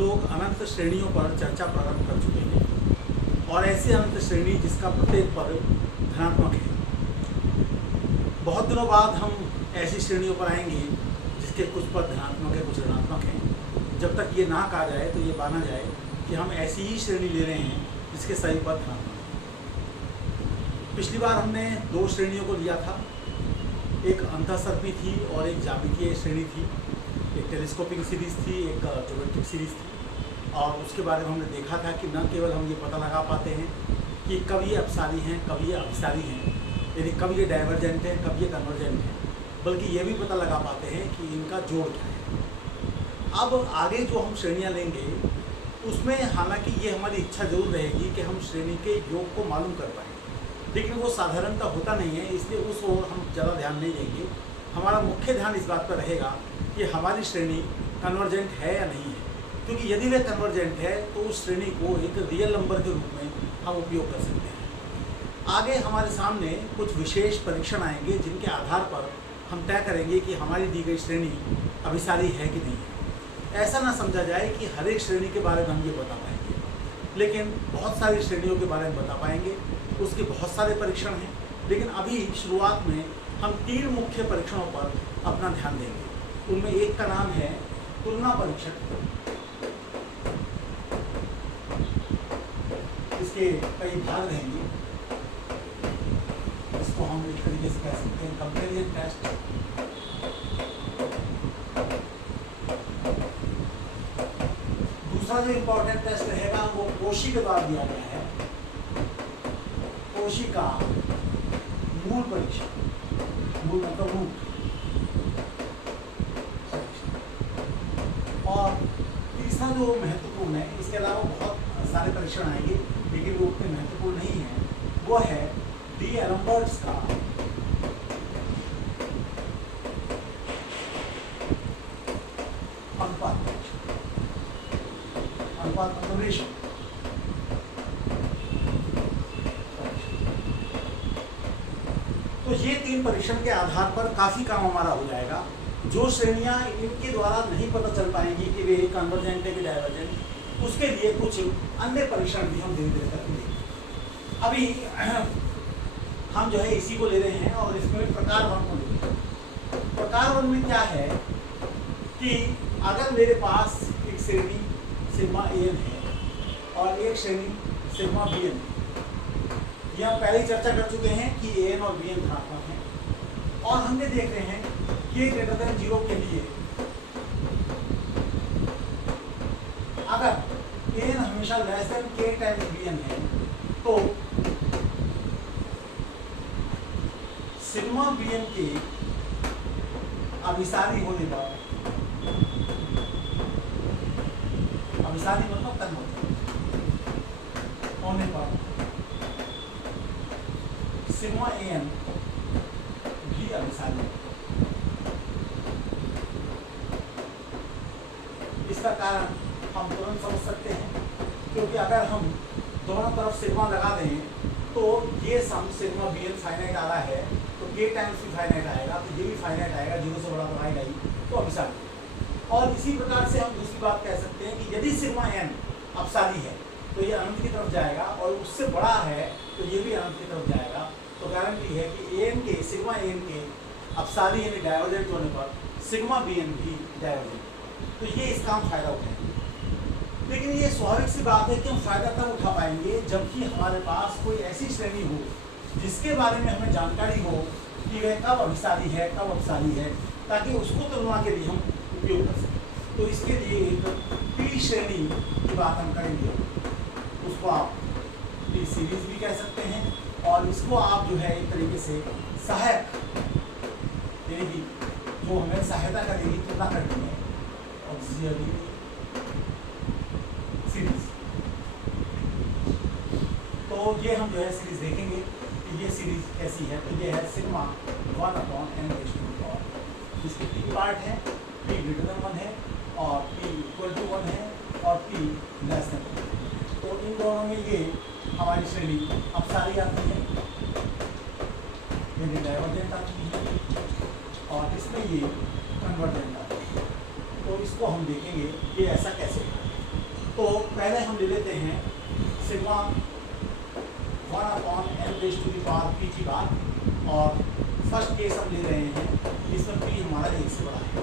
लोग अनंत श्रेणियों पर चर्चा प्रारंभ कर चुके हैं और ऐसी अनंत श्रेणी जिसका प्रत्येक पद धनात्मक है। बहुत दिनों बाद हम ऐसी श्रेणियों पर आएंगे जिसके कुछ पद धनात्मक है, कुछ ऋणात्मक हैं। जब तक ये ना कहा जाए तो ये माना जाए कि हम ऐसी ही श्रेणी ले रहे हैं जिसके सभी पद धनात्मक हैं। पिछली बार हमने दो श्रेणियों को लिया था, एक अंतःसर्पी थी और एक ज्यामितीय श्रेणी थी। एक टेलीस्कोपिक सीरीज़ थी, एक ज्योमेट्रिक सीरीज़ थी। और उसके बारे में हमने देखा था कि न केवल हम ये पता लगा पाते हैं कि कब ये अपसारी हैं, कब ये अभिसारी हैं, यानी कब ये डाइवर्जेंट है, कब ये कन्वर्जेंट है, बल्कि ये भी पता लगा पाते हैं कि इनका जोड़ क्या है। अब आगे जो हम श्रेणियाँ लेंगे उसमें हालांकि ये हमारी इच्छा जरूर रहेगी कि हम श्रेणी के योग को मालूम कर पाएँ, लेकिन वो साधारणतः होता नहीं है, इसलिए उस ओर हम ज़्यादा ध्यान नहीं देंगे। हमारा मुख्य ध्यान इस बात पर रहेगा कि हमारी श्रेणी कन्वर्जेंट है या नहीं है, क्योंकि यदि वह कन्वर्जेंट है तो उस श्रेणी को एक रियल नंबर के रूप में हम उपयोग कर सकते हैं। आगे हमारे सामने कुछ विशेष परीक्षण आएंगे जिनके आधार पर हम तय करेंगे कि हमारी दी गई श्रेणी अभिसारी है कि नहीं है। ऐसा ना समझा जाए कि हर एक श्रेणी के बारे में हम ये बता पाएंगे, लेकिन बहुत सारी श्रेणियों के बारे में बता पाएंगे। उसके बहुत सारे परीक्षण हैं, लेकिन अभी शुरुआत में हम तीन मुख्य परीक्षणों पर अपना ध्यान देंगे। उनमें एक का नाम है तुलना परीक्षण। इसके कई भाग रहेंगे, इसको हम एक तरीके से कह सकते हैं कंपेरिजन टेस्ट। दूसरा जो इम्पोर्टेंट टेस्ट रहेगा वो कोशी के द्वारा दिया गया है, कोशी का मूल परीक्षण। मूल मतलब रूट। और तीसरा जो महत्वपूर्ण है, इसके अलावा बहुत सारे परीक्षण आएंगे लेकिन वो उतने महत्वपूर्ण नहीं है, वो है डी'एलमबर्ट्स का अनुपात परीक्षण। अनुपात मतलब रेशो। तो ये तीन परीक्षण के आधार पर काफ़ी काम हमारा हो जाएगा। जो श्रेणियाँ इनके द्वारा नहीं पता चल पाएंगी कि वे कन्वर्जेंट है कि डाइवर्जेंट, उसके लिए कुछ अन्य परीक्षण भी हम धीरे धीरे करके लेंगे। अभी हम जो है इसी को ले रहे हैं और इसमें प्रकार वन को ले रहे हैं। प्रकार वन में क्या है कि अगर मेरे पास एक श्रेणी सिग्मा एन है और एक श्रेणी सिग्मा बी एन है, ये हम पहले ही चर्चा कर चुके हैं कि एन और बी एन धनात्मक हैं, और हमने देख रहे हैं कि ग्रेटर देन 0 के लिए अगर एन हमेशा लेस देन के टाइम्स बी एन है तो सिग्मा बी एन के अभिसारी होने पर, अभिसारी मतलब कन्वर्जेंट होने पर, सिग्मा एन भी अभिसारी। इसका कारण हम तुरंत समझ सकते हैं, क्योंकि अगर हम दोनों तरफ सिग्मा लगा दें तो ये सम सिग्मा बी एन फाइनाइट आ रहा है तो के टाइम्स भी फाइनाइट आएगा, तो ये भी फाइनाइट आएगा, 0 से बड़ा तो आएगा ही, तो अभिसारी। और इसी प्रकार से हम दूसरी बात कह सकते हैं कि यदि सिग्मा एन अपसारी है तो ये अनंत की तरफ जाएगा, और उससे बड़ा है तो ये भी अनंत की तरफ जाएगा। तो गारंटी है कि एन के सिग्मा एन के अपसारी यानी डाइवर्जेंट होने पर सिग्मा बी एन भी डाइवर्जेंट। तो ये इसका हम फायदा उठाएंगे। लेकिन ये स्वाभाविक सी बात है कि हम फायदा तब उठा पाएंगे जबकि हमारे पास कोई ऐसी श्रेणी हो जिसके बारे में हमें जानकारी हो कि वह कब अभिसारी है, कब अपसारी है, ताकि उसको तुलना के लिए हम उपयोग कर सकें। तो इसके लिए एक पी श्रेणी की बात हम करेंगे। उसको आप पी सीरीज भी कह सकते हैं, और इसको आप जो है एक तरीके से सहायक देगी, जो हमें सहायता करेगी तुलना करने में, ऑक्सिलरी सीरीज। तो ये हम जो है सीरीज देखेंगे कि ये सीरीज कैसी है। तो ये है सिग्मा 1/n/4, जिसके पी पार्ट है, p ग्रेटर देन 1 है और p इक्वल टू 1 है और p लेस देन 1। तो इन दोनों में ये हमारी श्रेणी अपसारी आती है, ये डाइवर्जेंट आती है, और इसमें ये कन्वर्जेंट आती है। तो इसको हम देखेंगे ये ऐसा कैसे है। तो पहले हम ले लेते हैं सिग्मा 1/n⁻p की बात, और फर्स्ट केस हम ले रहे हैं इसमें p हमारा 1 से बड़ा है।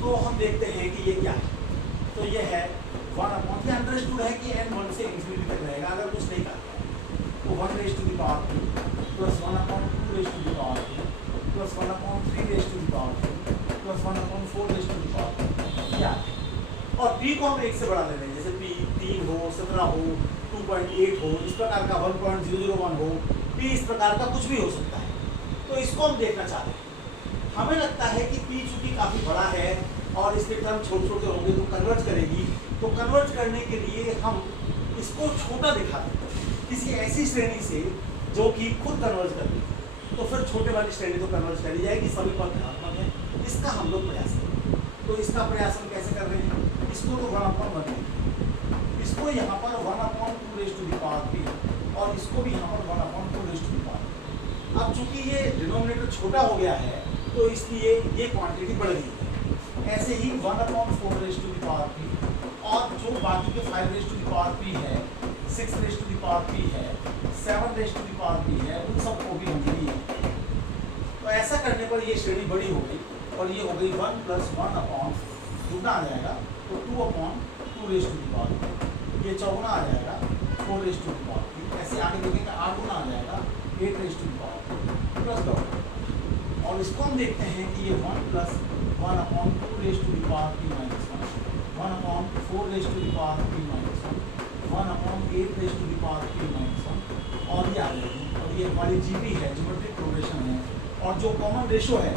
तो हम देखते हैं कि ये क्या है। तो ये है 1/, ये अंडरस्टूड है कि n 1 से इंफिनिटी तक रहेगा, अगर कुछ नहीं करता है तो 1p plus 1/2p plus 1/3p plus 1/4p क्या है। और p को हम 1 से बड़ा ले रहे हैं, जैसे p 3 हो, 17 हो, 2.8 हो, इस प्रकार का 1.001 हो, p इस प्रकार का कुछ भी हो सकता है। तो इसको हम देखना चाहते हैं। हमें लगता है कि p चूंकि काफ़ी बड़ा है और इसके टर्म छोटे छोटे होंगे तो कन्वर्ज करेगी, तो कन्वर्ज करने के लिए हम इसको छोटा दिखाते हैं किसी ऐसी श्रेणी से जो कि खुद कन्वर्ज कर ले, तो फिर छोटे वाली श्रेणी तो कन्वर्ज करी जाएगी, सभी पद धनात्मक है। इसका हम लोग प्रयास करेंगे। तो इसका प्रयास हम कैसे कर रहे हैं, इसको तो 1/1 है, इसको यहाँ पर 1/2p और इसको भी यहाँ पर 1/2p। अब चूंकि ये डिनोमिनेटर छोटा हो गया है तो इसलिए ये क्वांटिटी बढ़ गई है। ऐसे ही 1/4p और जो बाकी के 5p है, 6p है, 7p है, उन सबको भी हम लिए। तो ऐसा करने पर ये श्रेणी बड़ी हो गई और ये हो गई 1 + 1/, दुगना आ जाएगा तो 2/2p, ये चौगुना आ जाएगा 4p, ऐसे आगे देखेंगे 8 गुना आ जाएगा 8p प्लस डॉट। और इसको हम देखते हैं कि ये 1 + 1/2p - 1 1/4p - 1 1/8p - 1 और ये आ जाएगी। और ये हमारी जीपी है, ज्योमेट्रिक प्रोग्रेशन है, और जो कॉमन रेशो है,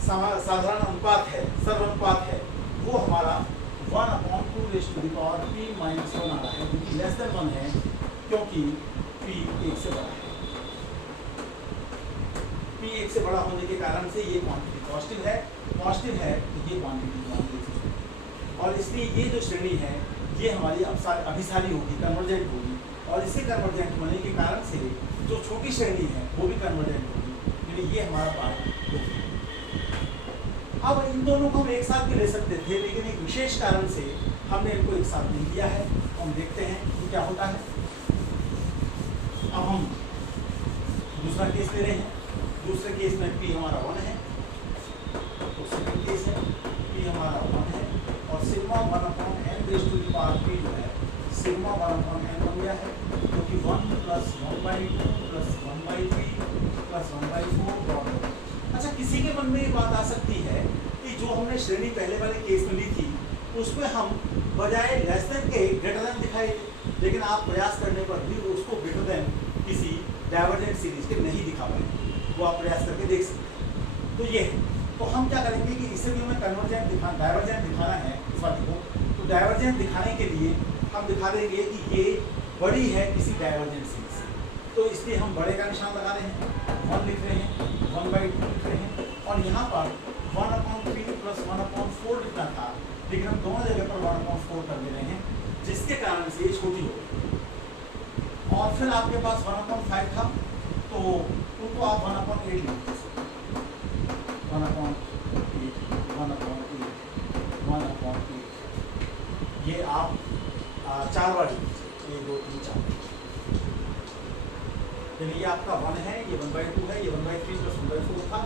साधारण अनुपात है, सर्वानुपात है, वो हमारा 1/2p - 1 आ रहा है, जो कि लेस देन 1 है क्योंकि p 1 से बड़ा है। p 1 से बड़ा होने के कारण से ये क्वांटिटी पॉजिटिव है तो ये क्वांटिटी और इसलिए ये जो श्रेणी है ये हमारी अभिसारी होगी, कन्वर्जेंट होगी, और इससे कन्वर्जेंट होने के कारण से जो छोटी श्रेणी है वो भी कन्वर्जेंट होगी, यानी ये हमारा पार्ट होगी। अब इन दोनों को हम एक साथ भी ले सकते थे, लेकिन एक विशेष कारण से हमने इनको एक साथ नहीं किया है। हम देखते हैं कि क्या होता है। अब हम दूसरा केस ले रहे हैं। दूसरे केस में p हमारा 1 है, तो सेकंड केस है p हमारा 1 है, और सिग्मा 1/n⁻p जो है सिग्मा 1/n बन गया है, जो कि 1 + 1/2 + 1/3 + 1/4। अच्छा, किसी के मन में ये बात आ सकती है कि जो हमने श्रेणी पहले वाले केस में ली थी उसमें हम बजाय लेस देन के ग्रेटर देन दिखाए थे, लेकिन आप प्रयास करने पर भी उसको ग्रेटर देन किसी डाइवर्जेंट सीरीज के नहीं दिखा पाएंगे, वो आप प्रयास करके देख सकते हैं। तो ये है, तो हम क्या करेंगे कि इसे भी हमें डाइवर्जेंट दिखाना है इस वाली को, तो डाइवर्जेंट दिखाने के लिए हम दिखा देंगे कि ये बड़ी है किसी डाइवर्जेंट सीरीज से, तो इसलिए हम बड़े का निशान लगा रहे हैं, 1 लिख रहे हैं, 1/2 लिख रहे हैं, और यहाँ पर 1/3 + 1/4 लिखना था, लेकिन हम दोनों जगह पर 1/4 कर दे रहे हैं, जिसके कारण से ये छोटी हो गई। और फिर आपके पास 1/5 था, तो उनको आप 1/8 लिख सकते, 1/8 ये आप 4 बार लिख लीजिए, 1 2 3 4। यानी ये आपका 1 है, ये 1/2 है, ये 1/3 + 1/4 था,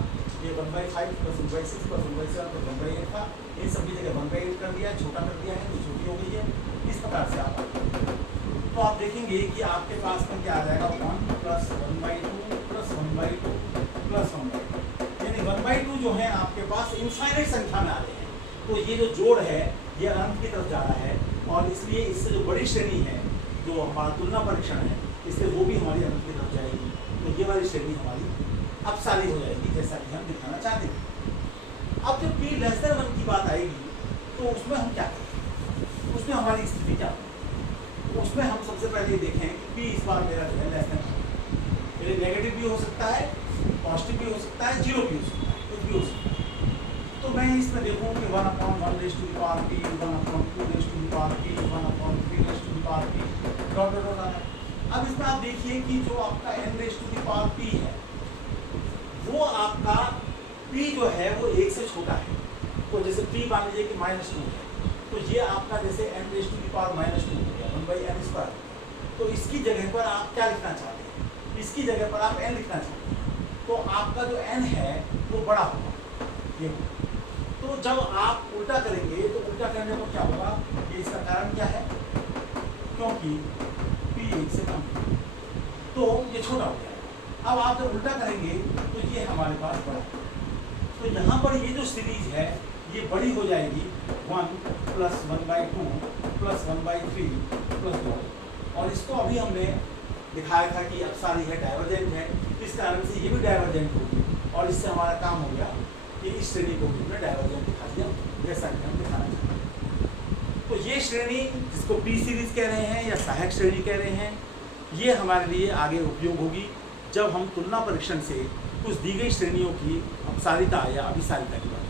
ये 1/5 + 1/6 + 1/7 + 1/8 था, इन सभी जगह 1/8 कर दिया, छोटा कर दिया है तो छोटी हो गई है। इस प्रकार से आप तो आप देखेंगे कि आपके पास में क्या आ जाएगा, 1 + 1/2 + 1/2 + 1/2, यानी 1/2 जो है आपके पास इनफाइनाइट संख्या में आ रहे हैं। तो ये जो जोड़ है ये अनंत की तरफ जा रहा है, और इसलिए इससे जो बड़ी श्रेणी है जो हमारा तुलना परीक्षण है, इसलिए वो भी हमारी अनंत की तरफ जाएगी। तो ये वाली श्रेणी हमारी अपसारी हो जाएगी, जैसा कि हम दिखाना चाहते हैं। अब जब p < 1 की बात आएगी तो उसमें हम क्या करें, उसमें हमारी स्थिति क्या होगी। उसमें हम सबसे पहले देखें कि p इस बार मेरा जो है < 1, मेरे नेगेटिव भी हो सकता है, पॉजिटिव भी हो सकता है, 0 भी हो सकता है, कुछ भी हो सकता है। तो मैं इसमें देखूँ कि 1/1p, 1/2p, 1/3p dot dot dot आया। अब इसमें आप देखिए कि जो आपका n⁻p है वो आपका p जो है वो 1 से छोटा है, तो जैसे p मान लीजिए कि -2 है, तो ये आपका जैसे n⁻⁻² हो गया 1/n²। तो इसकी जगह पर आप क्या लिखना चाहते हैं? इसकी जगह पर आप n लिखना चाहते हैं, तो आपका जो n है वो बड़ा होगा, ये होगा। तो जब आप उल्टा करेंगे तो उल्टा करने पर क्या होगा, ये इसका कारण क्या है, क्योंकि p 1 से कम है तो ये छोटा हो जाएगा। अब आप जब उल्टा करेंगे तो ये हमारे पास बड़ा है। तो यहाँ पर ये जो सीरीज है ये बड़ी हो जाएगी 1 + 1/2 + 1/3 + 2। और इसको अभी हमने दिखाया था कि अपसारी है, डाइवर्जेंट है, इस कारण से ये भी डाइवर्जेंट होगी और इससे हमारा काम हो गया कि इस श्रेणी को भी हमने डाइवर्जेंट दिखा दिया, जैसा कि हम दिखाना चाहते हैं। तो ये श्रेणी जिसको पी सीरीज कह रहे हैं या सहायक श्रेणी कह रहे हैं, ये हमारे लिए आगे उपयोग होगी जब हम तुलना परीक्षण से कुछ दी गई श्रेणियों की अपसारिता या अभिसारिता की बात